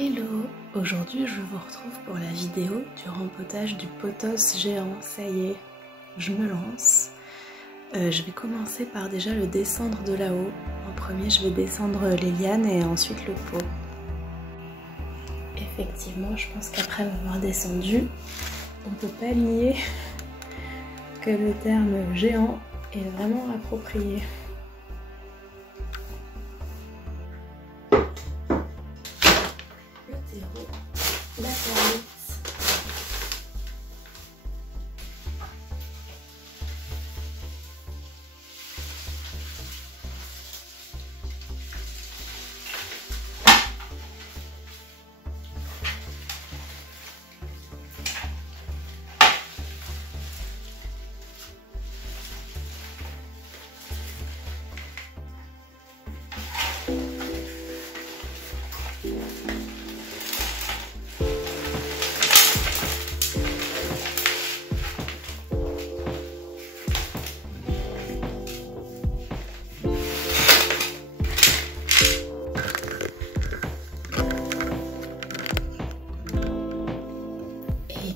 Hello! Aujourd'hui je vous retrouve pour la vidéo du rempotage du pothos géant. Ça y est, je me lance. Je vais commencer par déjà le descendre de là-haut. En premier je vais descendre les lianes et ensuite le pot. Effectivement, je pense qu'après m'avoir descendu, on peut pas nier que le terme géant est vraiment approprié. La perlite.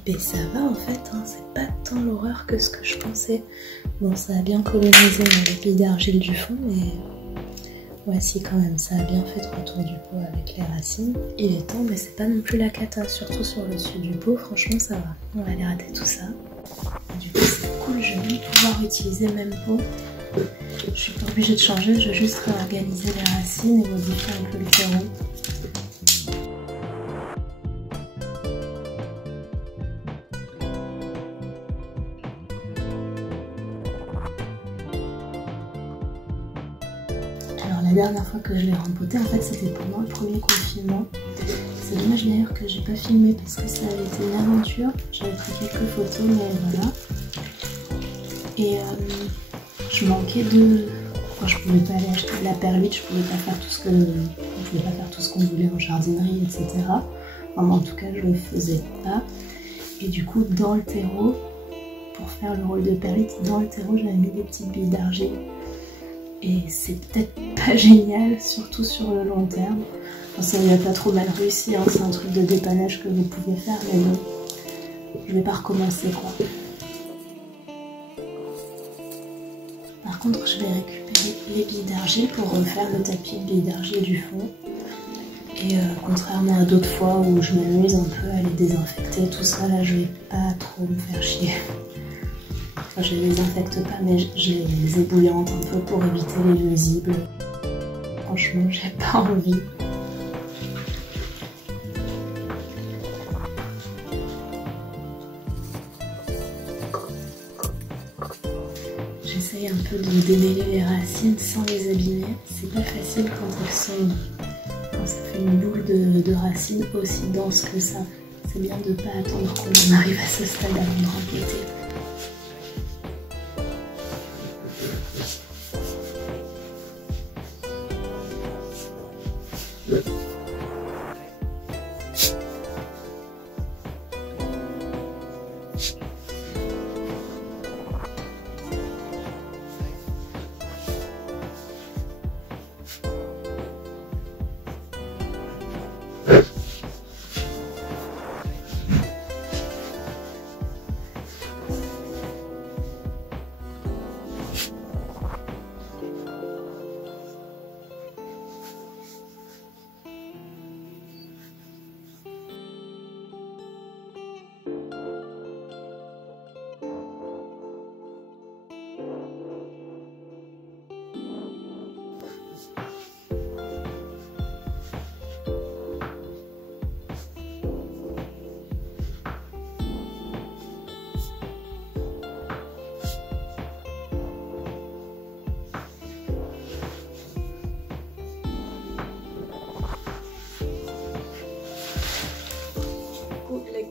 Et ça va en fait, hein, c'est pas tant l'horreur que ce que je pensais. Bon, ça a bien colonisé les billes d'argile du fond, mais voici quand même, ça a bien fait le retour du pot avec les racines. Il est temps, mais c'est pas non plus la cata, surtout sur le dessus du pot, franchement ça va. On va aller rater tout ça. Du coup c'est cool, je vais pouvoir utiliser le même pot. Je suis pas obligée de changer, je vais juste réorganiser les racines et modifier un peu le terreau. La dernière fois que je l'ai rempoté, en fait, c'était pendant le premier confinement. C'est dommage d'ailleurs que j'ai pas filmé parce que ça avait été une aventure. J'avais pris quelques photos, mais voilà. Et je manquais de... Enfin, je pouvais pas aller acheter de la perlite, je pouvais pas faire tout ce que... On pouvait pas faire tout ce qu'on voulait en jardinerie, etc. Enfin, en tout cas, je le faisais pas. Et du coup, dans le terreau, pour faire le rôle de perlite, dans le terreau, j'avais mis des petites billes d'argile. Et c'est peut-être pas génial, surtout sur le long terme. Enfin, ça n'a pas trop mal réussi, hein. C'est un truc de dépannage que vous pouvez faire, mais bon, je vais pas recommencer quoi. Par contre, je vais récupérer les billes d'argile pour refaire le tapis de billes d'argile du fond. Et contrairement à d'autres fois où je m'amuse un peu à les désinfecter, tout ça, là je vais pas trop me faire chier. Enfin, je les désinfecte pas, mais je les ébouillante un peu pour éviter les nuisibles. Franchement, j'ai pas envie. J'essaye un peu de démêler les racines sans les abîmer. C'est pas facile quand elles sont... Quand ça fait une boule de racines aussi dense que ça. C'est bien de pas attendre qu'on arrive à ce stade avant de rempoter.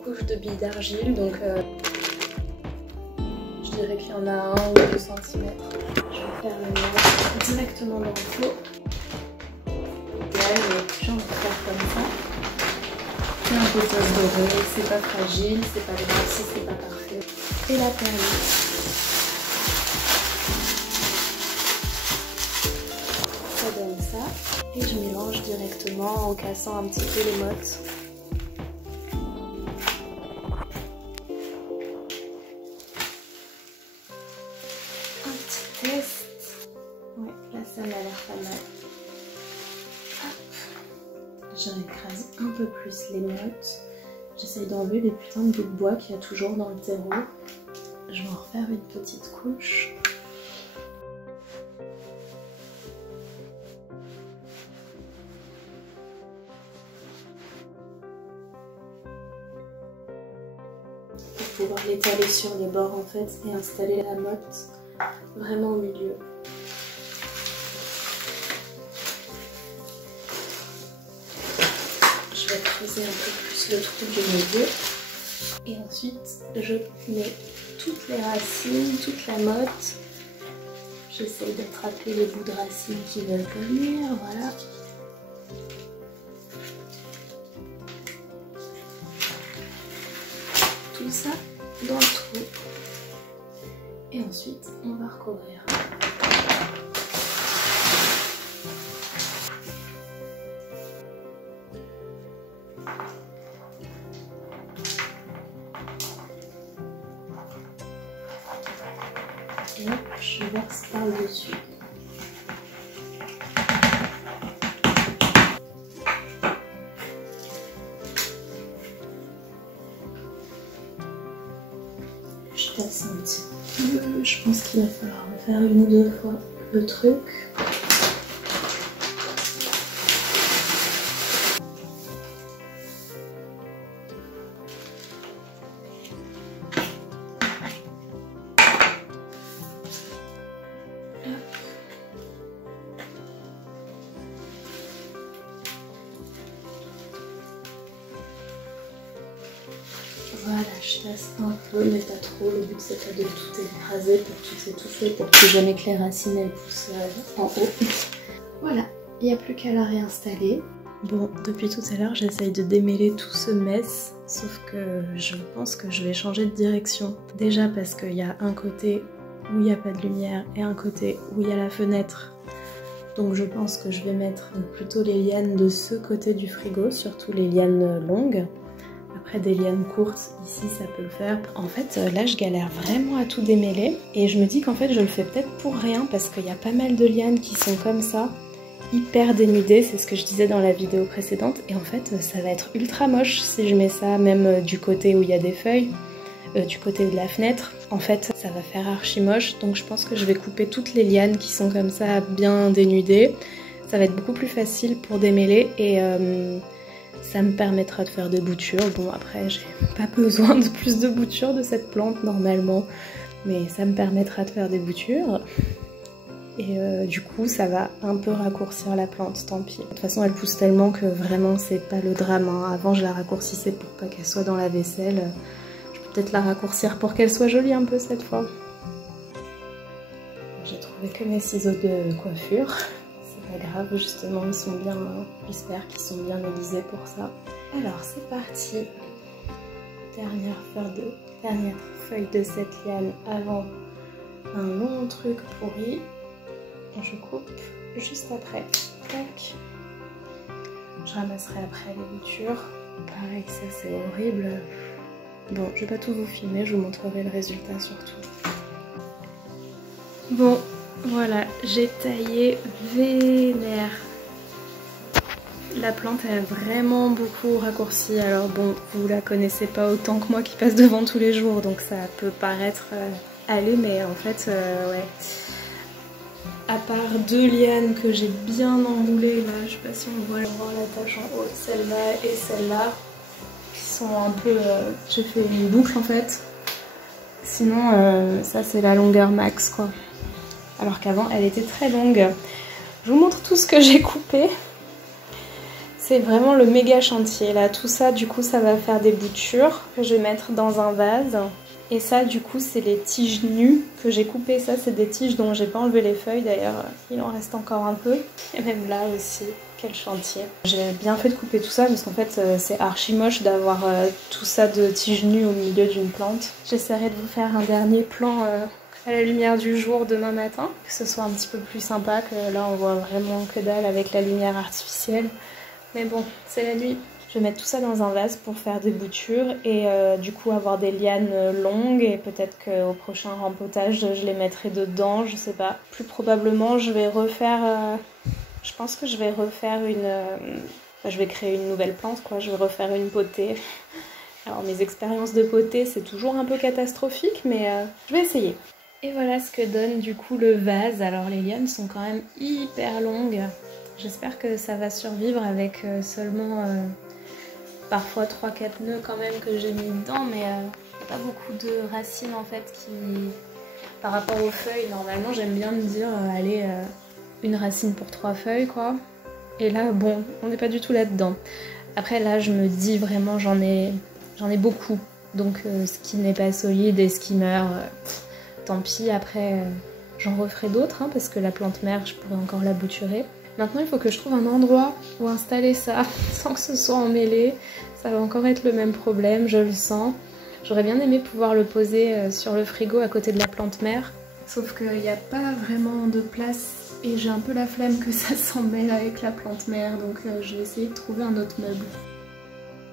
Couche de billes d'argile, donc je dirais qu'il y en a 1 ou 2 cm. Je vais faire le mélange directement dans le pot. Là, j'ai envie de faire comme ça. C'est un pothos doré, c'est pas fragile, c'est pas grave si c'est pas parfait. Et la perlite. Ça donne ça. Et je mélange directement en cassant un petit peu les mottes. Un petit test. Ouais, là ça m'a l'air pas mal. Je récrase un peu plus les mottes. J'essaye d'enlever les putains de bouts de bois qu'il y a toujours dans le terreau. Je vais en refaire une petite couche. Pour pouvoir l'étaler sur les bords en fait et installer la motte vraiment au milieu. Je vais creuser un peu plus le trou du milieu. Et ensuite, je mets toutes les racines, toute la motte. J'essaye d'attraper les bouts de racines qui veulent venir, voilà. Tout ça dans le trou. Et ensuite, on va recouvrir. Et hop, je verse par-dessus. Je tasse un petit peu. Je pense qu'il va falloir faire une ou deux fois le truc. Voilà, je tasse un peu, mais pas trop. Le but c'est pas de tout écraser pour tout s'étouffer, pour que jamais que les racines elles poussent en haut. Voilà, il n'y a plus qu'à la réinstaller. Bon, depuis tout à l'heure j'essaye de démêler tout ce mess, sauf que je pense que je vais changer de direction. Déjà parce qu'il y a un côté où il n'y a pas de lumière et un côté où il y a la fenêtre. Donc je pense que je vais mettre plutôt les lianes de ce côté du frigo, surtout les lianes longues. Après des lianes courtes, ici ça peut le faire. En fait là je galère vraiment à tout démêler et je me dis qu'en fait je le fais peut-être pour rien parce qu'il y a pas mal de lianes qui sont comme ça, hyper dénudées, c'est ce que je disais dans la vidéo précédente, et en fait ça va être ultra moche si je mets ça même du côté où il y a des feuilles, du côté de la fenêtre. En fait ça va faire archi moche, donc je pense que je vais couper toutes les lianes qui sont comme ça bien dénudées. Ça va être beaucoup plus facile pour démêler et ça me permettra de faire des boutures. Bon après j'ai pas besoin de plus de boutures de cette plante normalement, mais ça me permettra de faire des boutures. Et du coup ça va un peu raccourcir la plante, tant pis. De toute façon elle pousse tellement que vraiment c'est pas le drame, hein. Avant je la raccourcissais pour pas qu'elle soit dans la vaisselle. Je peux peut-être la raccourcir pour qu'elle soit jolie un peu cette fois. J'ai trouvé que mes ciseaux de coiffure. Pas grave, justement ils sont bien, j'espère qu'ils sont bien aiguisés pour ça. Alors c'est parti, dernière feuille de cette liane avant un long truc pourri. Je coupe juste après, tac. Je ramasserai après les boutures. Pareil, ça c'est horrible. Bon, je vais pas tout vous filmer, je vous montrerai le résultat surtout. Bon, voilà, j'ai taillé vénère. La plante a vraiment beaucoup raccourci. Alors bon, vous la connaissez pas autant que moi qui passe devant tous les jours, donc ça peut paraître aller, mais en fait, ouais. À part deux lianes que j'ai bien enroulées, là, je sais pas si on voit la tache en haut, celle-là et celle-là, qui sont un peu... j'ai fait une boucle en fait. Sinon, ça c'est la longueur max, quoi. Alors qu'avant elle était très longue. Je vous montre tout ce que j'ai coupé. C'est vraiment le méga chantier là. Tout ça du coup ça va faire des boutures que je vais mettre dans un vase. Et ça du coup c'est les tiges nues que j'ai coupées. Ça c'est des tiges dont j'ai pas enlevé les feuilles d'ailleurs. Il en reste encore un peu. Et même là aussi, quel chantier. J'ai bien fait de couper tout ça parce qu'en fait c'est archi moche d'avoir tout ça de tiges nues au milieu d'une plante. J'essaierai de vous faire un dernier plan à la lumière du jour demain matin, que ce soit un petit peu plus sympa, que là on voit vraiment que dalle avec la lumière artificielle. Mais bon, c'est la nuit. Je vais mettre tout ça dans un vase pour faire des boutures et du coup avoir des lianes longues et peut-être qu'au prochain rempotage je les mettrai dedans, je sais pas. Plus probablement je vais refaire, je pense que je vais refaire je vais créer une nouvelle plante quoi, je vais refaire une potée. Alors mes expériences de potée c'est toujours un peu catastrophique mais je vais essayer. Et voilà ce que donne du coup le vase. Alors les lianes sont quand même hyper longues. J'espère que ça va survivre avec seulement parfois 3-4 nœuds quand même que j'ai mis dedans, mais pas beaucoup de racines en fait qui... Par rapport aux feuilles, normalement j'aime bien me dire, allez, une racine pour 3 feuilles quoi. Et là, bon, on n'est pas du tout là-dedans. Après là, je me dis vraiment, j'en ai beaucoup. Donc ce qui n'est pas solide et ce qui meurt, tant pis, après j'en referai d'autres, hein, parce que la plante mère, je pourrais encore la bouturer. Maintenant, il faut que je trouve un endroit où installer ça sans que ce soit emmêlé. Ça va encore être le même problème, je le sens. J'aurais bien aimé pouvoir le poser sur le frigo à côté de la plante mère. Sauf qu'il n'y a pas vraiment de place et j'ai un peu la flemme que ça s'en mêle avec la plante mère. Donc je vais essayer de trouver un autre meuble.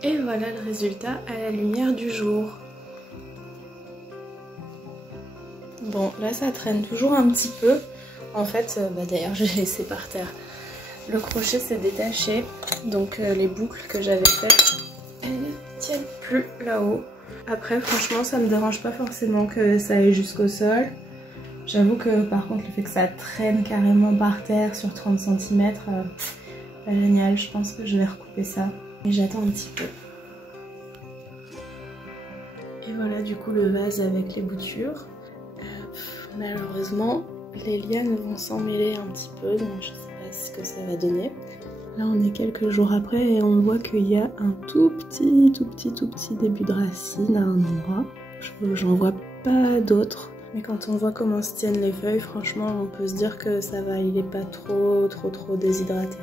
Et voilà le résultat à la lumière du jour. Bon, là ça traîne toujours un petit peu. En fait, d'ailleurs je l'ai laissé par terre. Le crochet s'est détaché, donc les boucles que j'avais faites, elles ne tiennent plus là-haut. Après franchement ça me dérange pas forcément que ça aille jusqu'au sol. J'avoue que par contre le fait que ça traîne carrément par terre sur 30 cm, pas génial, je pense que je vais recouper ça. Mais j'attends un petit peu. Et voilà du coup le vase avec les boutures. Malheureusement les lianes vont s'en mêler un petit peu, donc je sais pas ce que ça va donner. Là on est quelques jours après et on voit qu'il y a un tout petit début de racine à un endroit. J'en vois pas d'autres. Mais quand on voit comment se tiennent les feuilles, franchement on peut se dire que ça va, il est pas trop déshydraté.